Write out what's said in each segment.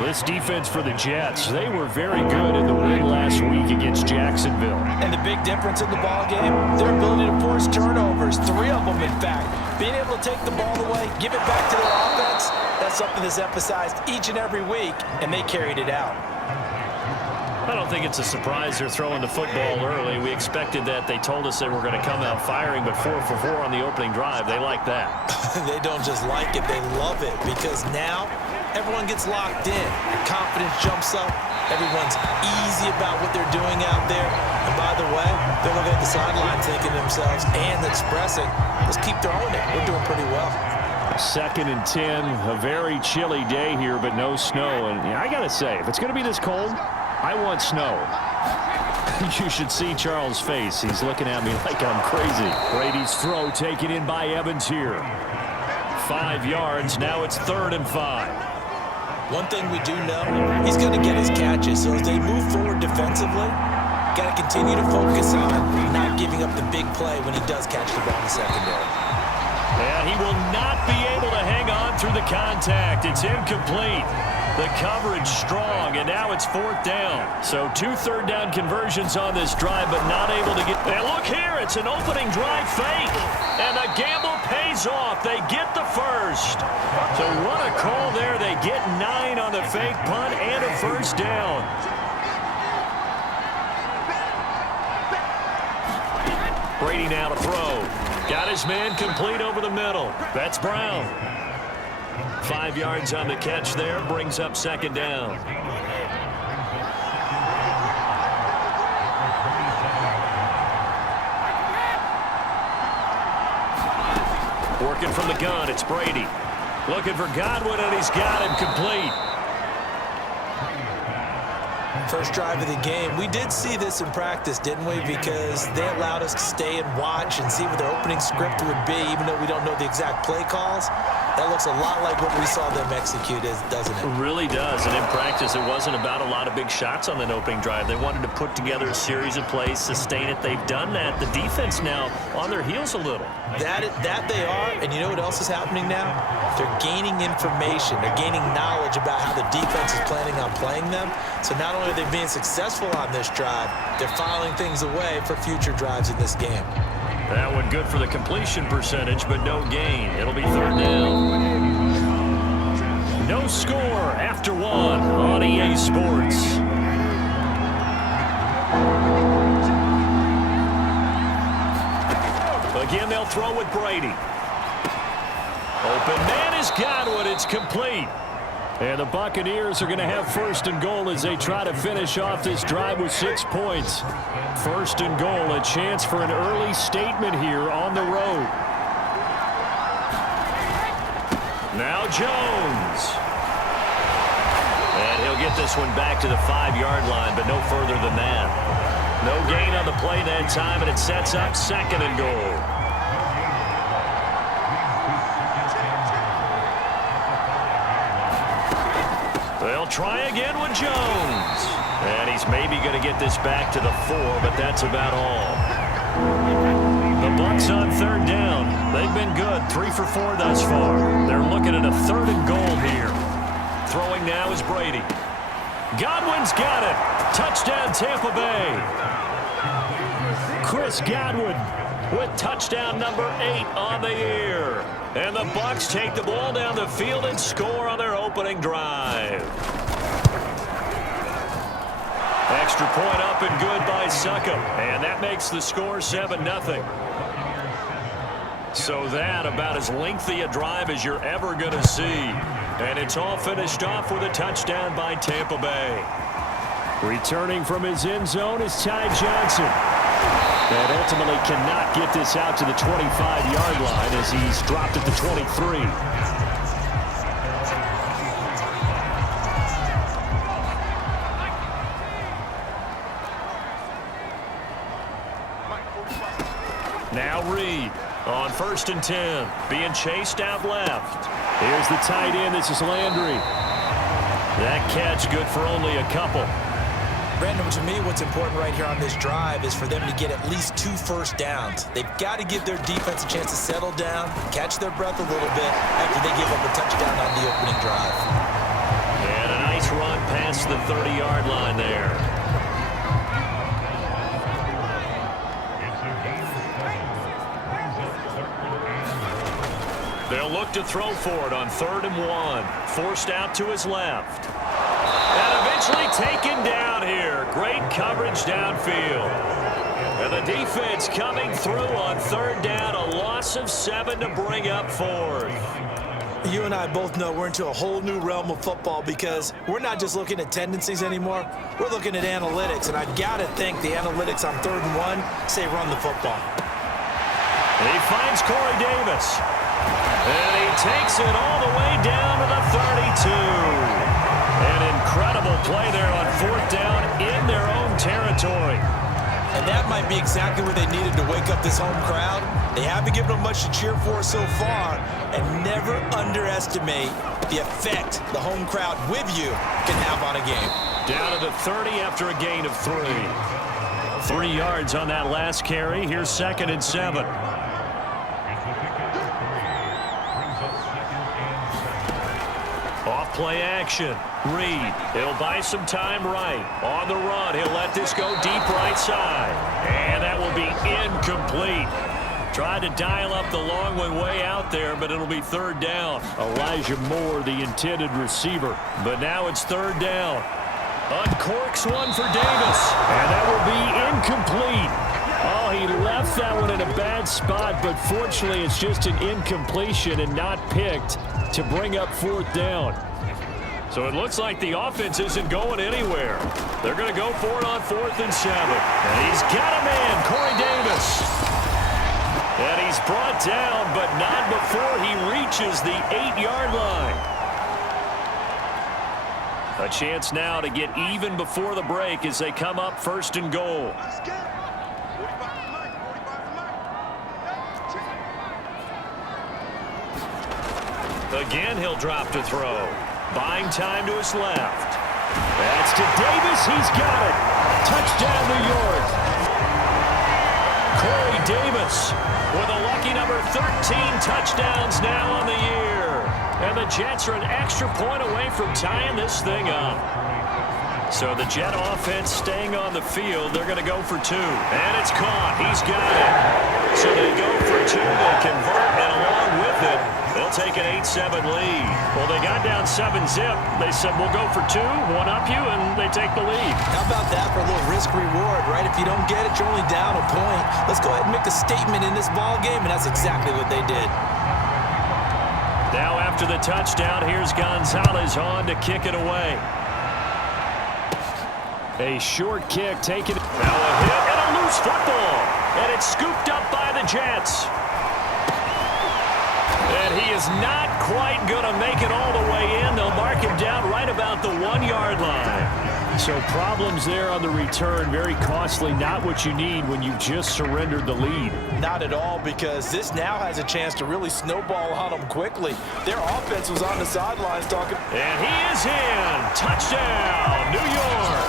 This defense for the Jets, they were very good in the win last week against Jacksonville. And the big difference in the ball game, their ability to force turnovers, 3 of them in fact. Being able to take the ball away, give it back to their offense, that's something that's emphasized each and every week, and they carried it out. I don't think it's a surprise they're throwing the football early. We expected that. They told us they were going to come out firing, but 4 for 4 on the opening drive. They like that. They don't just like it, they love it, because now everyone gets locked in. Confidence jumps up. Everyone's easy about what they're doing out there. And by the way, they're looking at the sideline thinking to themselves and expressing, let's keep throwing it. We're doing pretty well. 2nd and 10, a very chilly day here, but no snow. And I got to say, if it's going to be this cold, I want snow. You should see Charles' face. He's looking at me like I'm crazy. Brady's throw taken in by Evans here. 5 yards. Now it's 3rd and 5. One thing we do know, he's going to get his catches. So as they move forward defensively, got to continue to focus on not giving up the big play when he does catch the ball in the secondary. Yeah, he will not be able to hang on through the contact. It's incomplete. The coverage strong, and now it's 4th down. So 2 third-down conversions on this drive, but not able to get... And look here, it's an opening drive fake. And the gamble pays off. They get the first. So what a call there. They get 9 on the fake punt and a first down. Brady now to throw. Got his man complete over the middle. That's Brown. 5 yards on the catch there, brings up 2nd down. Working from the gun, it's Brady. Looking for Godwin, and he's got him complete. First drive of the game. We did see this in practice, didn't we? Because they allowed us to stay and watch and see what their opening script would be, even though we don't know the exact play calls. That looks a lot like what we saw them execute, doesn't it? It really does. And in practice, it wasn't about a lot of big shots on that opening drive. They wanted to put together a series of plays, sustain it. They've done that. The defense now on their heels a little. That they are, and you know what else is happening now? They're gaining information. They're gaining knowledge about how the defense is planning on playing them. So not only are they being successful on this drive, they're filing things away for future drives in this game. That one good for the completion percentage, but no gain. It'll be 3rd down. No score after 1 on EA Sports. Again, they'll throw with Brady. Open man is Godwin. It's complete. And the Buccaneers are going to have 1st and goal as they try to finish off this drive with 6 points. 1st and goal, a chance for an early statement here on the road. Now Jones. And he'll get this one back to the 5-yard line, but no further than that. No gain on the play that time, and it sets up 2nd and goal. They'll try again with Jones. And he's maybe going to get this back to the 4, but that's about all. The Bucs on 3rd down. They've been good, 3 for 4 thus far. They're looking at a 3rd and goal here. Throwing now is Brady. Godwin's got it. Touchdown, Tampa Bay. Chris Godwin with touchdown number 8 on the year. And the Bucs take the ball down the field and score on their opening drive. Extra point up and good by Succop. And that makes the score 7-0. So that about as lengthy a drive as you're ever going to see. And it's all finished off with a touchdown by Tampa Bay. Returning from his end zone is Ty Johnson. And ultimately cannot get this out to the 25-yard line as he's dropped at the 23. Now Reed on 1st and 10, being chased out left. Here's the tight end. This is Landry. That catch good for only a couple. Brandon, to me, what's important right here on this drive is for them to get at least 2 first downs. They've got to give their defense a chance to settle down, catch their breath a little bit after they give up a touchdown on the opening drive. And a nice the 30-yard line there. They'll look to throw for it on 3rd and 1. Forced out to his left. And eventually taken down here. Great coverage downfield. And the defense coming through on 3rd down. A loss of 7 to bring up 4th. You and I both know we're into a whole new realm of football because we're not just looking at tendencies anymore. We're looking at analytics, and I got to think the analytics on 3rd and 1 say run the football. And he finds Corey Davis. And he takes it all the way down to the 32. An incredible play there on 4th down in their own territory. And that might be exactly what they needed to wake up this home crowd. They haven't given them much to cheer for so far, and never underestimate the effect the home crowd with you can have on a game. Down to the 30 after a gain of 3. 3 yards on that last carry. Here's 2nd and 7. Off play action. Reed. He'll buy some time right. On the run. He'll let this go deep right side. And that will be incomplete. Tried to dial up the long one way out there, but it'll be 3rd down. Elijah Moore, the intended receiver. But now it's 3rd down. Uncorks one for Davis. And that will be incomplete. Oh, he left that one in a bad spot, but fortunately it's just an incompletion and not picked to bring up 4th down. So it looks like the offense isn't going anywhere. They're going to go for it on 4th and 7. And he's got a man, Corey Davis. And he's brought down, but not before he reaches the 8-yard line. A chance now to get even before the break as they come up 1st and goal. Again, he'll drop to throw. Buying time to his left. That's to Davis. He's got it. Touchdown, New York. Corey Davis with a lucky number 13 touchdowns now on the year. And the Jets are an extra point away from tying this thing up. So the Jet offense staying on the field. They're going to go for 2. And it's caught. He's got it. So they go for 2. They convert, and along with it, they'll take an 8-7 lead. Well, they got down 7-zip. They said, we'll go for 2, one-up you, and they take the lead. How about that for a little risk-reward, right? If you don't get it, you're only down a point. Let's go ahead and make a statement in this ball game, and that's exactly what they did. Now after the touchdown, here's Gonzalez on to kick it away. A short kick taken. Now a hit and a loose football. And it's scooped up by the Jets. And he is not quite going to make it all the way in. They'll mark him down right about the 1-yard line. So problems there on the return. Very costly. Not what you need when you've just surrendered the lead. Not at all, because this now has a chance to really snowball on them quickly. Their offense was on the sidelines talking. And he is in. Touchdown, New York.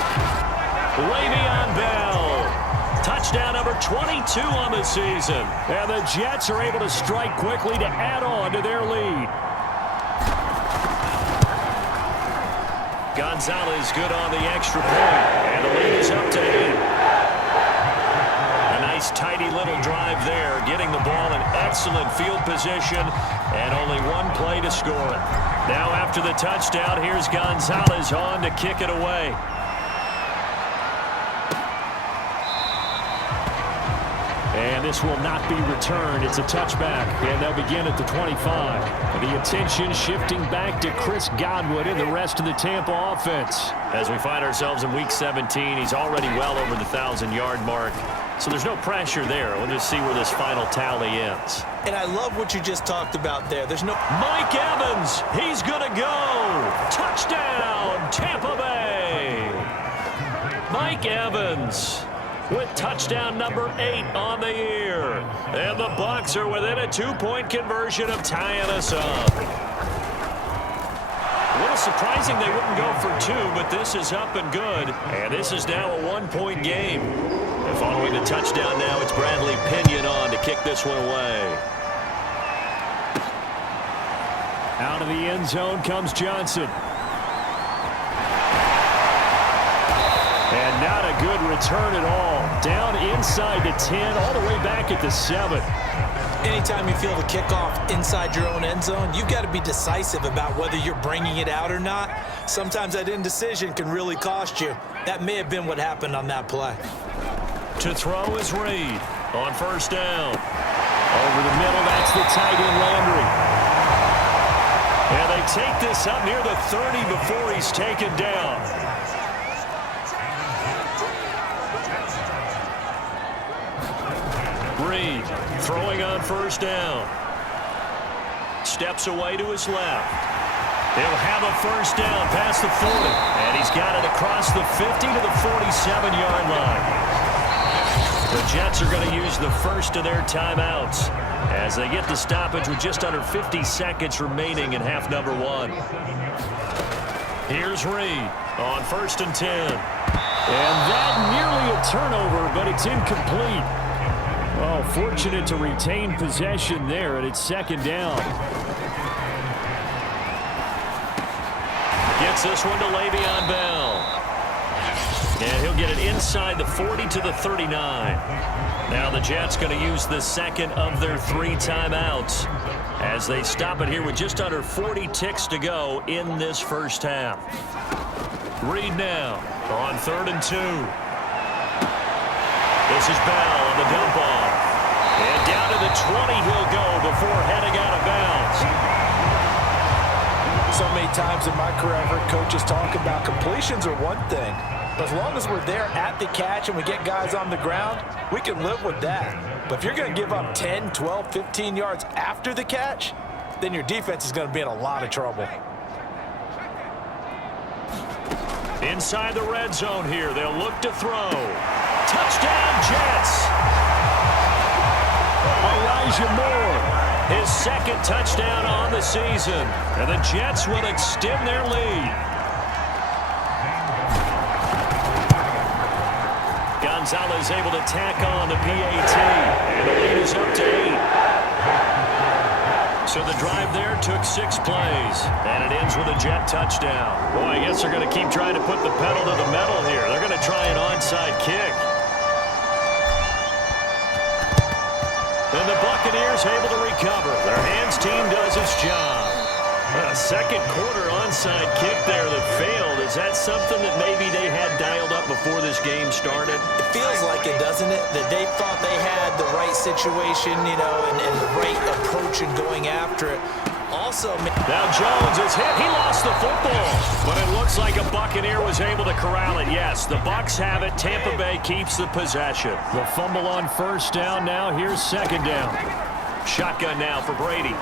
Le'Veon Bell. Touchdown number 22 on the season. And the Jets are able to strike quickly to add on to their lead. Gonzalez good on the extra point. And the lead is up to 8. A nice tidy little drive there, getting the ball in excellent field position, and only one play to score it. Now after the touchdown, here's Gonzalez on to kick it away. And this will not be returned. It's a touchback, and they'll begin at the 25. The attention shifting back to Chris Godwin and the rest of the Tampa offense. As we find ourselves in Week 17, he's already well over the 1,000-yard mark. So there's no pressure there. We'll just see where this final tally ends. And I love what you just talked about there. There's no... Mike Evans, he's going to go. Touchdown, Tampa Bay. Mike Evans with touchdown number 8 on the year. And the Bucs are within a 2-point conversion of tying us up. A little surprising they wouldn't go for 2, but this is up and good. And this is now a 1-point game. And following the touchdown now, it's Bradley Pinion on to kick this one away. Out of the end zone comes Johnson. Not a good return at all. Down inside the 10, all the way back at the 7. Anytime you feel the kickoff inside your own end zone, you've got to be decisive about whether you're bringing it out or not. Sometimes that indecision can really cost you. That may have been what happened on that play. To throw is Reed on first down. Over the middle, that's the tight end Landry. And they take this up near the 30 before he's taken down. Reed throwing on first down. Steps away to his left. He'll have a first down past the 40. And he's got it across the 50 to the 47-yard line. The Jets are going to use the first of their timeouts as they get the stoppage with just under 50 seconds remaining in half number 1. Here's Reed on first and 10. And that nearly a turnover, but it's incomplete. Oh, fortunate to retain possession there, and it's second down. Gets this one to Le'Veon Bell. And he'll get it inside the 40 to the 39. Now the Jets going to use the second of their 3 timeouts as they stop it here with just under 40 ticks to go in this first half. Reed now on 3rd and 2. This is Bell on the dump off. And down to the 20 he'll go before heading out of bounds. So many times in my career I've heard coaches talk about completions are one thing. But as long as we're there at the catch and we get guys on the ground, we can live with that. But if you're going to give up 10, 12, 15 yards after the catch, then your defense is going to be in a lot of trouble. Inside the red zone here, they'll look to throw. Touchdown, Jets! Elijah Moore, his second touchdown on the season. And the Jets will extend their lead. Gonzalez able to tack on the PAT. And the lead is up to 8. So the drive there took 6 plays. And it ends with a Jet touchdown. Boy, I guess they're going to keep trying to put the pedal to the metal here. They're going to try an onside kick. And the Buccaneers able to recover. Their hands team does its job. A second quarter onside kick there that failed. Is that something that maybe they had dialed up before this game started? It feels like it, doesn't it? That they thought they had the right situation, you know, and the right approach in going after it. Also, now Jones is hit. He lost the football. But it looks like a Buccaneer was able to corral it. Yes, the Bucs have it. Tampa Bay keeps the possession. The fumble on first down now. Here's second down. Shotgun now for Brady.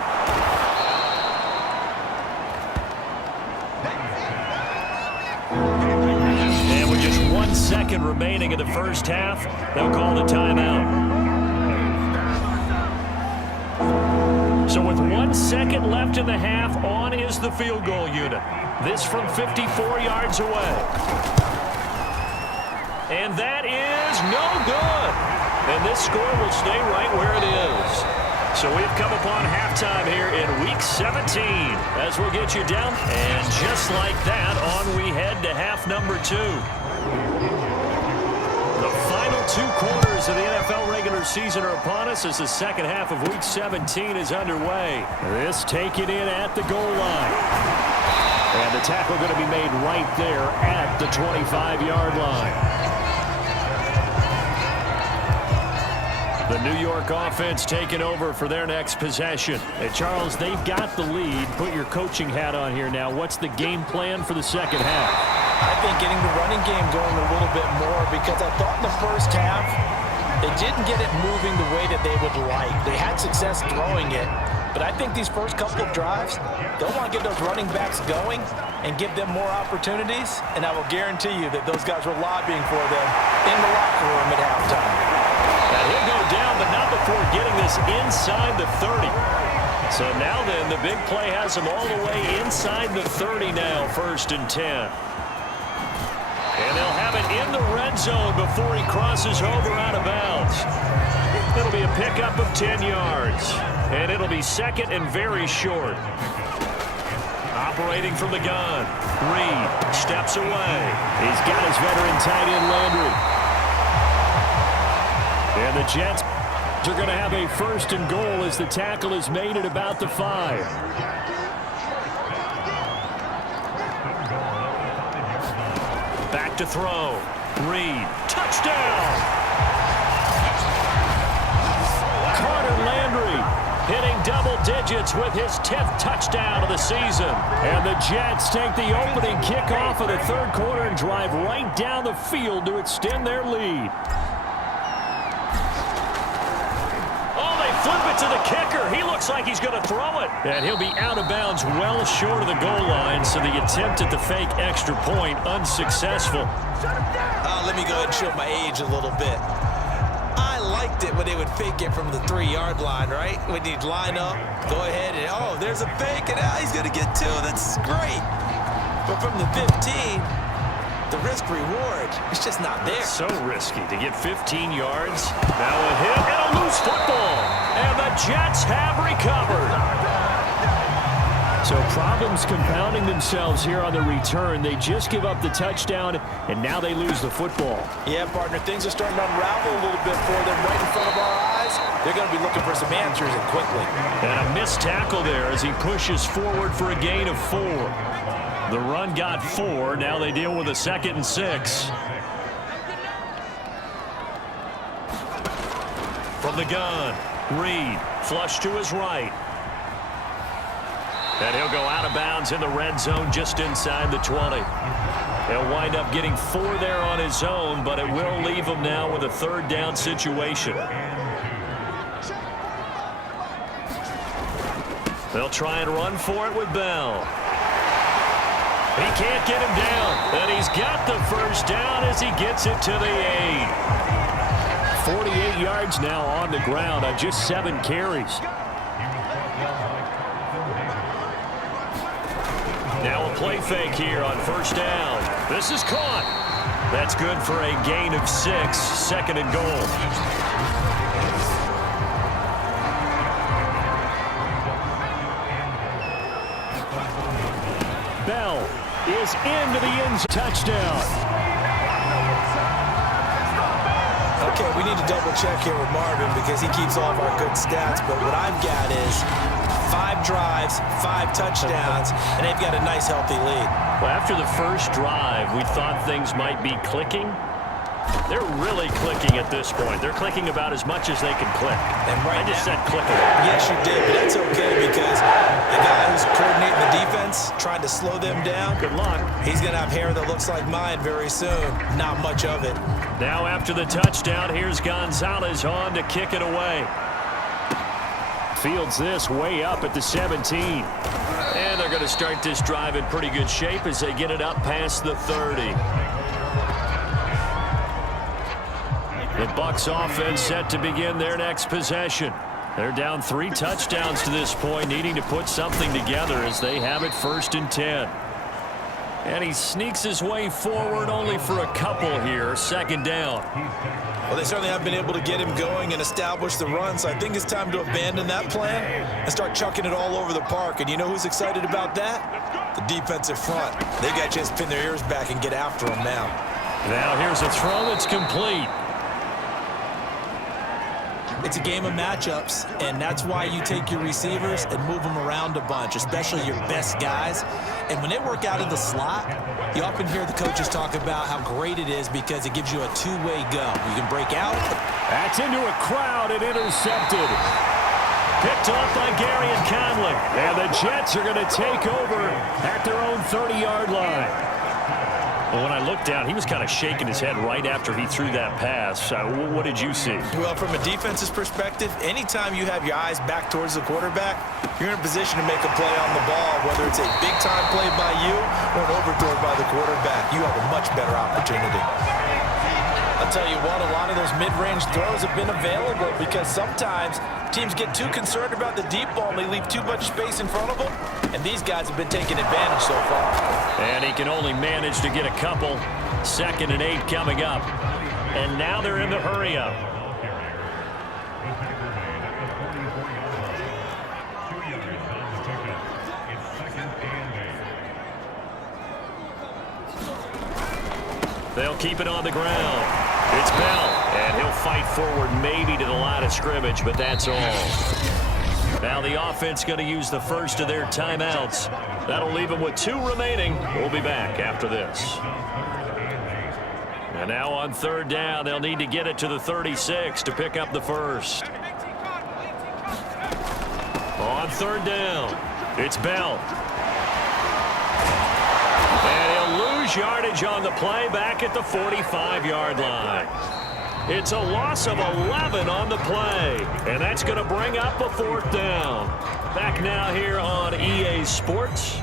And with just 1 second remaining in the first half, they'll call the timeout. So with 1 second left in the half, on is the field goal unit. This from 54 yards away. And that is no good. And this score will stay right where it is. So we've come upon halftime here in Week 17 as we'll get you down. And just like that, on we head to half number 2. The final 2 quarters of the NFL regular season are upon us as the second half of Week 17 is underway. This taken in at the goal line. And the tackle going to be made right there at the 25-yard line. The New York offense taking over for their next possession. Hey, Charles, they've got the lead. Put your coaching hat on here now. What's the game plan for the second half? I think getting the running game going a little bit more, because I thought in the first half they didn't get it moving the way that they would like. They had success throwing it, but I think these first couple of drives, they'll want to get those running backs going and give them more opportunities, and I will guarantee you that those guys were lobbying for them in the locker room at halftime. Now he'll go down, but not before getting this inside the 30. So now then, the big play has him all the way inside the 30 now, 1st and 10. And they'll have it in the red zone before he crosses over out of bounds. It'll be a pickup of 10 yards. And it'll be second and very short. Operating from the gun. Reed steps away. He's got his veteran tight end Landry. And the Jets are going to have a first and goal as the tackle is made at about the 5. Back to throw. Reed. Touchdown! Carter Landry hitting double digits with his 10th touchdown of the season. And the Jets take the opening kickoff of the third quarter and drive right down the field to extend their lead. Oh, they flip it to the kicker. He looks like he's going to throw it. And he'll be out of bounds well short of the goal line, so the attempt at the fake extra point unsuccessful. Let me go ahead and show my age a little bit. I liked it when they would fake it from the 3-yard line, right? When you'd line up, go ahead and, oh, there's a fake, and now he's going to get 2. That's great. But from the 15, the risk-reward, it's just not there. So risky to get 15 yards. Now a hit and a loose football. And the Jets have recovered. So problems compounding themselves here on the return. They just give up the touchdown, and now they lose the football. Yeah, partner, things are starting to unravel a little bit for them right in front of our eyes. They're going to be looking for some answers, and quickly. And a missed tackle there as he pushes forward for a gain of 4. The run got 4. Now they deal with a 2nd and 6. From the gun, Reed, flush to his right. And he'll go out of bounds in the red zone just inside the 20. He'll wind up getting 4 there on his own, but it will leave him now with a 3rd down situation. They'll try and run for it with Bell. He can't get him down, and he's got the first down as he gets it to the 8. 48 yards now on the ground on just 7 carries. Now a play fake here on first down. This is caught. That's good for a gain of 6, 2nd and goal. Bell is into the end zone. Touchdown. Okay, we need to double check here with Marvin because he keeps all of our good stats, but what I've got is 5 drives, 5 touchdowns, and they've got a nice, healthy lead. Well, after the first drive, we thought things might be clicking. They're really clicking at this point. They're clicking about as much as they can click. And right I just now, said clicking. Yes, you did, but that's okay because the guy who's coordinating the defense, trying to slow them down, Good luck. he's going to have hair that looks like mine very soon. Not much of it. Now after the touchdown, here's Gonzalez on to kick it away. Fields this way up at the 17. And they're going to start this drive in pretty good shape as they get it up past the 30. The Bucs offense set to begin their next possession. They're down 3 touchdowns to this point, needing to put something together as they have it 1st and 10. And he sneaks his way forward only for a couple here, 2nd down. Well, they certainly have been able to get him going and establish the run, so I think it's time to abandon that plan and start chucking it all over the park. And you know who's excited about that? The defensive front. They've got a chance to pin their ears back and get after him now. Now here's a throw that's complete. It's a game of matchups, and that's why you take your receivers and move them around a bunch, especially your best guys. And when they work out in the slot, you often hear the coaches talk about how great it is because it gives you a two-way go. You can break out. That's into a crowd and intercepted. Picked off by Gary and Conley. And the Jets are going to take over at their own 30-yard line. Well, when I looked down, he was kind of shaking his head right after he threw that pass. What did you see? Well, from a defense's perspective, anytime you have your eyes back towards the quarterback, you're in a position to make a play on the ball, whether it's a big-time play by you or an overthrow by the quarterback. You have a much better opportunity. I'll tell you what, a lot of those mid-range throws have been available because sometimes teams get too concerned about the deep ball and they leave too much space in front of them, and these guys have been taking advantage so far. And he can only manage to get a couple. 2nd and 8 coming up. And now they're in the hurry-up. They'll keep it on the ground. It's Bell, and he'll fight forward maybe to the line of scrimmage, but that's all. Now the offense going to use the first of their timeouts. That'll leave them with 2 remaining. We'll be back after this. And now on 3rd down, they'll need to get it to the 36 to pick up the first. On 3rd down, it's Bell. And he'll lose yardage on the play back at the 45-yard line. It's a loss of 11 on the play, and that's going to bring up a 4th down. Back now here on EA Sports.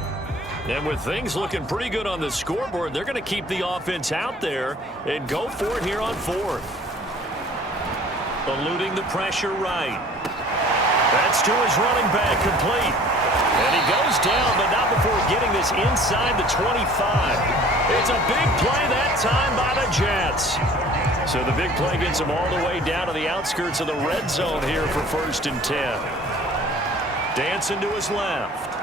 And with things looking pretty good on the scoreboard, they're going to keep the offense out there and go for it here on 4th. Eluding the pressure right. That's to his running back, complete. And he goes down, but not before getting this inside the 25. It's a big play that time by the Jets. So the big play gets them all the way down to the outskirts of the red zone here for 1st and 10. Dancing to his left.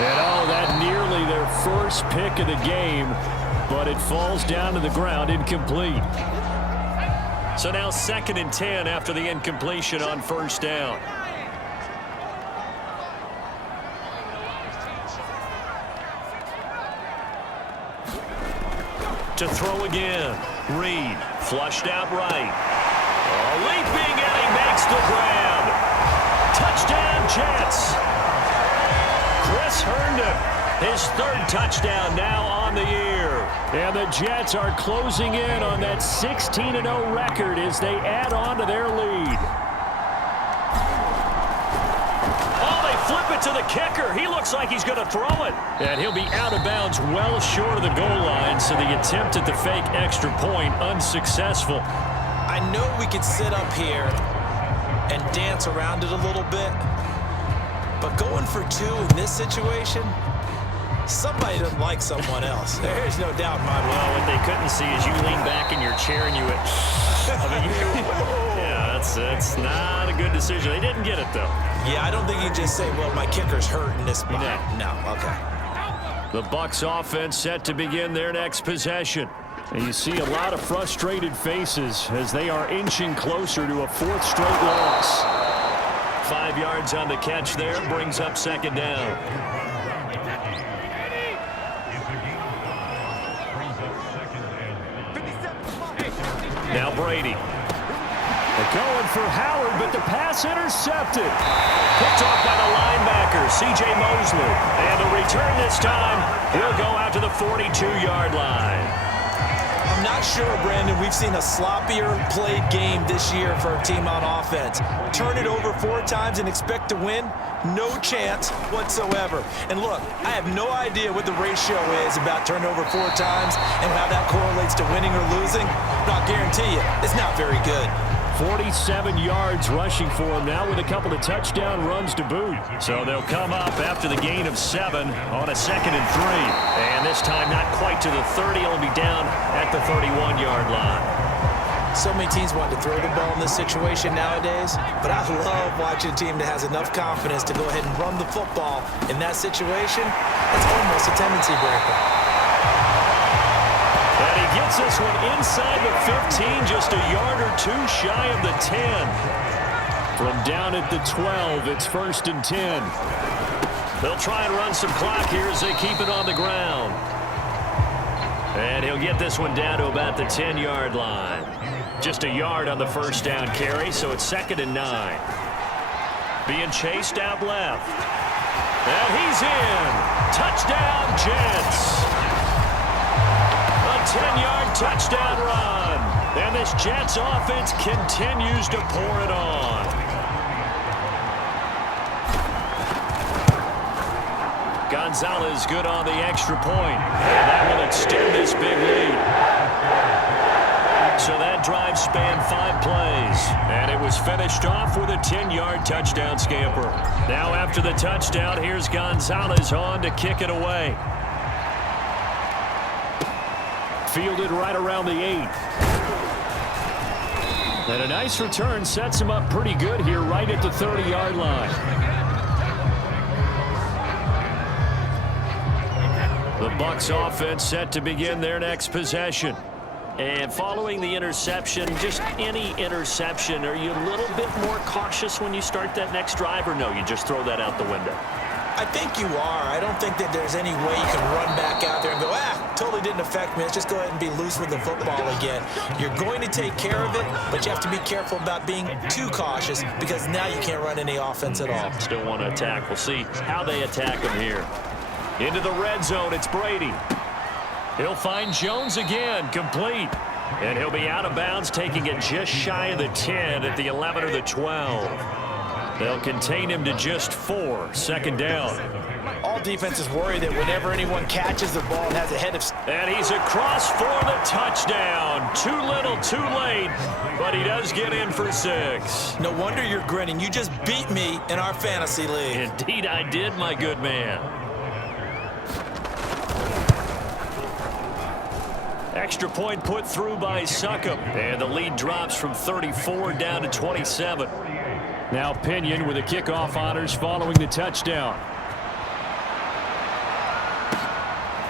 And oh, that nearly their first pick of the game, but it falls down to the ground, incomplete. So now 2nd and 10 after the incompletion on 1st down. To throw again. Reed flushed out right. Leaping, and he makes the grab. Touchdown, Jets. Chris Herndon, his 3rd touchdown now on the year. And the Jets are closing in on that 16-0 record as they add on to their lead. Oh, they flip it to the kicker. He looks like he's going to throw it. And he'll be out of bounds well short of the goal line, so the attempt at the fake extra point unsuccessful. I know we could sit up here and dance around it a little bit, but going for 2 in this situation, somebody doesn't like someone else. There's no doubt in my mind. Well, what they couldn't see is you lean back in your chair and you went, yeah, that's not a good decision. They didn't get it, though. Yeah, I don't think you just say, well, my kicker's hurt in this spot. No, okay. The Bucs offense set to begin their next possession. And you see a lot of frustrated faces as they are inching closer to a 4th straight loss. 5 yards on the catch there, brings up 2nd down. Now Brady. They're going for Howard, but the pass intercepted. Picked off by the linebacker, C.J. Mosley. And the return this time will go out to the 42-yard line. I'm not sure, Brandon, we've seen a sloppier played game this year for a team on offense. Turn it over 4 times and expect to win? No chance whatsoever. And look, I have no idea what the ratio is about turnover 4 times and how that correlates to winning or losing. But I'll guarantee you, it's not very good. 47 yards rushing for him now with a couple of touchdown runs to boot. So they'll come up after the gain of 7 on a 2nd and 3. And this time not quite to the 30. It'll be down at the 31-yard line. So many teams want to throw the ball in this situation nowadays, but I love watching a team that has enough confidence to go ahead and run the football in that situation. That's almost a tendency breaker. And he gets this one inside the 15, just a yard or 2 shy of the 10. From down at the 12, it's 1st and 10. They'll try and run some clock here as they keep it on the ground. And he'll get this one down to about the 10-yard line. Just a yard on the 1st down carry, so it's 2nd and 9. Being chased out left. And he's in. Touchdown, Jets. A 10-yard touchdown run. And this Jets offense continues to pour it on. Gonzalez good on the extra point. And that will extend this big lead. So that drive spanned 5 plays, and it was finished off with a 10-yard touchdown scamper. Now after the touchdown, here's Gonzalez on to kick it away. Fielded right around the 8. And a nice return sets him up pretty good here right at the 30-yard line. The Bucs offense set to begin their next possession. And following the interception, just any interception, are you a little bit more cautious when you start that next drive, or no, you just throw that out the window? I think you are. I don't think that there's any way you can run back out there and go, totally didn't affect me. Let's just go ahead and be loose with the football again. You're going to take care of it, but you have to be careful about being too cautious because now you can't run any offense at all. Still want to attack. We'll see how they attack him here. Into the red zone, it's Brady. He'll find Jones again, complete. And he'll be out of bounds, taking it just shy of the 10 at the 11 or the 12. They'll contain him to just 4, 2nd down. All defenses worry that whenever anyone catches the ball and has a head of... And he's across for the touchdown. Too little, too late, but he does get in for 6. No wonder you're grinning. You just beat me in our fantasy league. Indeed I did, my good man. Extra point put through by Succop. And the lead drops from 34 down to 27. Now Pinion with the kickoff honors following the touchdown.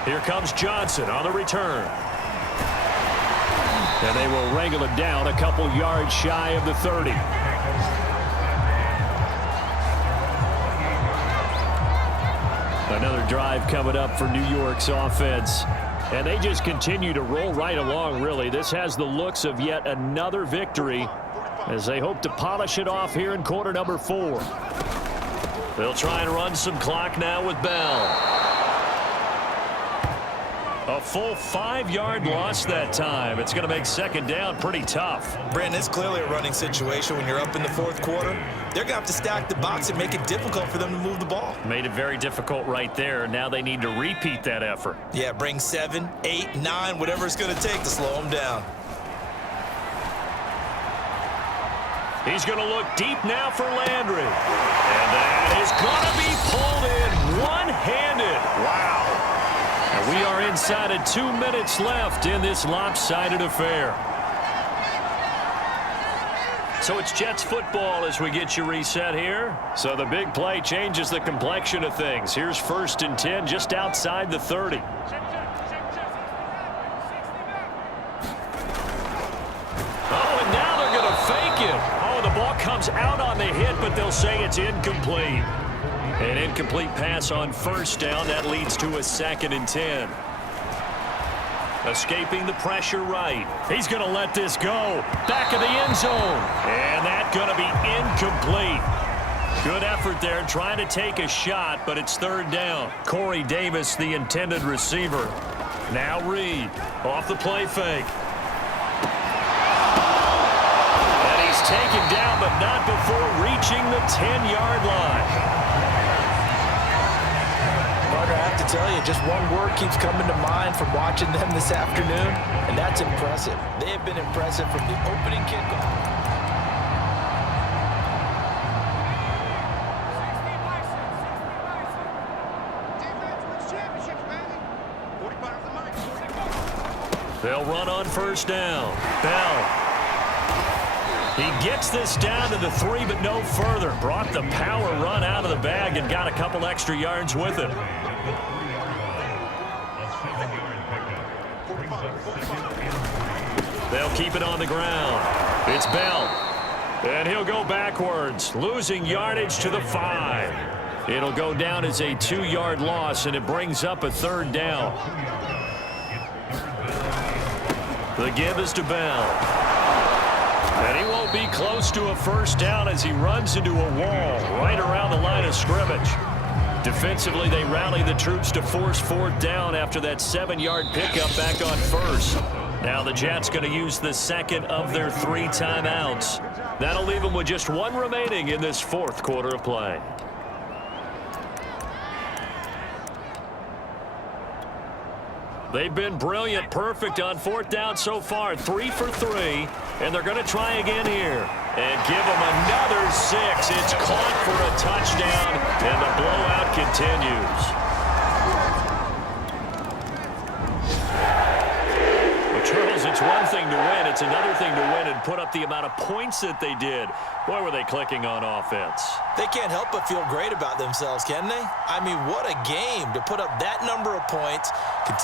Here comes Johnson on the return. And they will wrangle it down a couple yards shy of the 30. Another drive coming up for New York's offense. And they just continue to roll right along, really. This has the looks of yet another victory as they hope to polish it off here in quarter number 4. They'll try and run some clock now with Bell. A full 5-yard loss that time. It's going to make 2nd down pretty tough. Brandon, it's clearly a running situation when you're up in the 4th quarter. They're going to have to stack the box and make it difficult for them to move the ball. Made it very difficult right there. Now they need to repeat that effort. Yeah, bring 7, 8, 9, whatever it's going to take to slow them down. He's going to look deep now for Landry. And that is going to be pulled in one-handed. Wow. And we are inside of 2 minutes left in this lopsided affair. So it's Jets football as we get you reset here. So the big play changes the complexion of things. Here's 1st and 10 just outside the 30. Oh, and now they're going to fake it. Oh, the ball comes out on the hit, but they'll say it's incomplete. An incomplete pass on 1st down. That leads to a 2nd and 10. Escaping the pressure right. He's going to let this go. Back of the end zone. And that's going to be incomplete. Good effort there trying to take a shot, but it's 3rd down. Corey Davis, the intended receiver. Now Reed off the play fake. And he's taken down, but not before reaching the 10-yard line. I have to tell you, just one word keeps coming to mind from watching them this afternoon, and that's impressive. They have been impressive from the opening kickoff. They'll run on 1st down. Bell. He gets this down to the 3, but no further. Brought the power run out of the bag and got a couple extra yards with it. They'll keep it on the ground. It's Bell. And he'll go backwards, losing yardage to the 5. It'll go down as a 2-yard loss, and it brings up a 3rd down. The give is to Bell. And he won't be close to a 1st down as he runs into a wall right around the line of scrimmage. Defensively, they rally the troops to force 4th down after that 7-yard pickup back on 1st. Now the Jets going to use the 2nd of their 3 timeouts. That'll leave them with just 1 remaining in this 4th quarter of play. They've been brilliant, perfect on 4th down so far, 3 for 3, and they're going to try again here. And give them another 6. It's caught for a touchdown, and the blowout continues. But Charles, it's one thing to win. It's another thing to win and put up the amount of points that they did. Boy, were they clicking on offense. They can't help but feel great about themselves, can they? I mean, what a game to put up that number of points. Continue